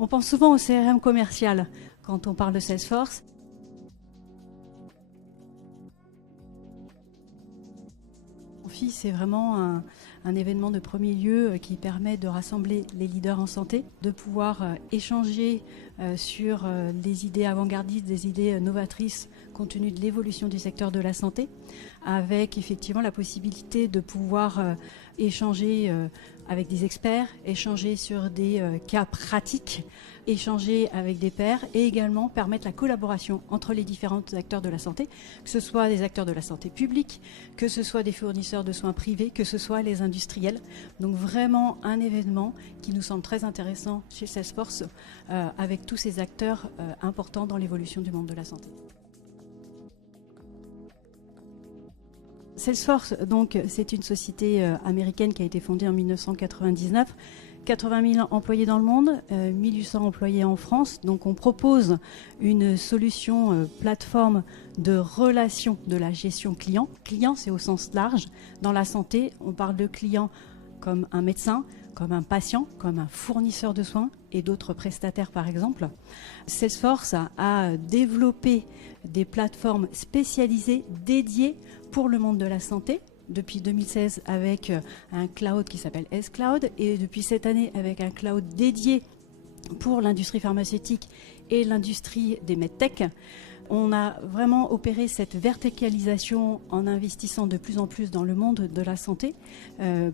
On pense souvent au CRM commercial quand on parle de Salesforce. Amphi, c'est vraiment un événement de premier lieu qui permet de rassembler les leaders en santé, de pouvoir échanger sur les idées avant-gardistes, des idées novatrices compte tenu de l'évolution du secteur de la santé, avec effectivement la possibilité de pouvoir échanger avec des experts, échanger sur des cas pratiques, échanger avec des pairs et également permettre la collaboration entre les différents acteurs de la santé, que ce soit des acteurs de la santé publique, que ce soit des fournisseurs de soins privés, que ce soit les industriels. Donc vraiment un événement qui nous semble très intéressant chez Salesforce avec tous ces acteurs importants dans l'évolution du monde de la santé. Salesforce, donc, c'est une société américaine qui a été fondée en 1999. 80 000 employés dans le monde, 1800 employés en France. Donc on propose une solution plateforme de relation de la gestion client. Client, c'est au sens large. Dans la santé, on parle de client comme un médecin, comme un patient, comme un fournisseur de soins et d'autres prestataires par exemple. Salesforce a développé des plateformes spécialisées dédiées pour le monde de la santé, depuis 2016 avec un cloud qui s'appelle S-Cloud et depuis cette année avec un cloud dédié pour l'industrie pharmaceutique et l'industrie des medtech. On a vraiment opéré cette verticalisation en investissant de plus en plus dans le monde de la santé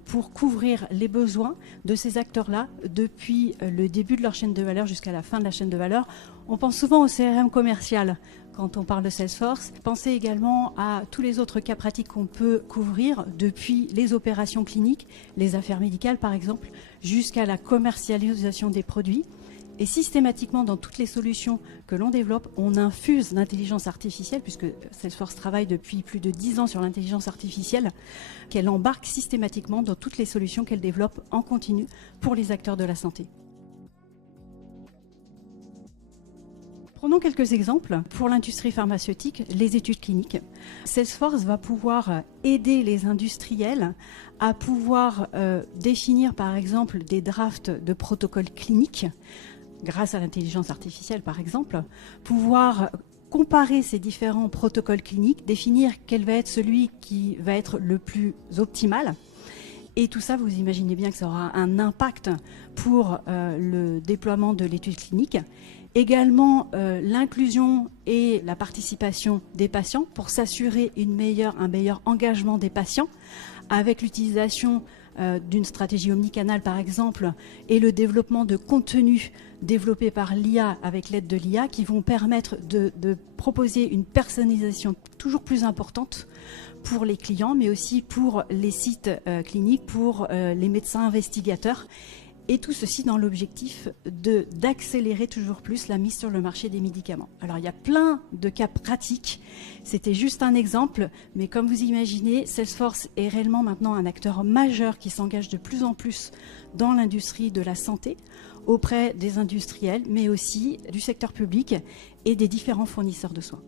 pour couvrir les besoins de ces acteurs-là depuis le début de leur chaîne de valeur jusqu'à la fin de la chaîne de valeur. On pense souvent au CRM commercial quand on parle de Salesforce. Pensez également à tous les autres cas pratiques qu'on peut couvrir depuis les opérations cliniques, les affaires médicales par exemple, jusqu'à la commercialisation des produits. Et systématiquement, dans toutes les solutions que l'on développe, on infuse l'intelligence artificielle, puisque Salesforce travaille depuis plus de 10 ans sur l'intelligence artificielle, qu'elle embarque systématiquement dans toutes les solutions qu'elle développe en continu pour les acteurs de la santé. Prenons quelques exemples. Pour l'industrie pharmaceutique, les études cliniques. Salesforce va pouvoir aider les industriels à pouvoir définir par exemple des drafts de protocoles cliniques, grâce à l'intelligence artificielle par exemple, pouvoir comparer ces différents protocoles cliniques, définir quel va être celui qui va être le plus optimal. Et tout ça, vous imaginez bien que ça aura un impact pour le déploiement de l'étude clinique. Également l'inclusion et la participation des patients pour s'assurer un meilleur engagement des patients avec l'utilisation d'une stratégie omnicanale par exemple et le développement de contenus développés par l'IA avec l'aide de l'IA qui vont permettre de proposer une personnalisation toujours plus importante pour les clients mais aussi pour les sites cliniques, pour les médecins investigateurs. Et tout ceci dans l'objectif d'accélérer toujours plus la mise sur le marché des médicaments. Alors il y a plein de cas pratiques, c'était juste un exemple, mais comme vous imaginez, Salesforce est réellement maintenant un acteur majeur qui s'engage de plus en plus dans l'industrie de la santé, auprès des industriels, mais aussi du secteur public et des différents fournisseurs de soins.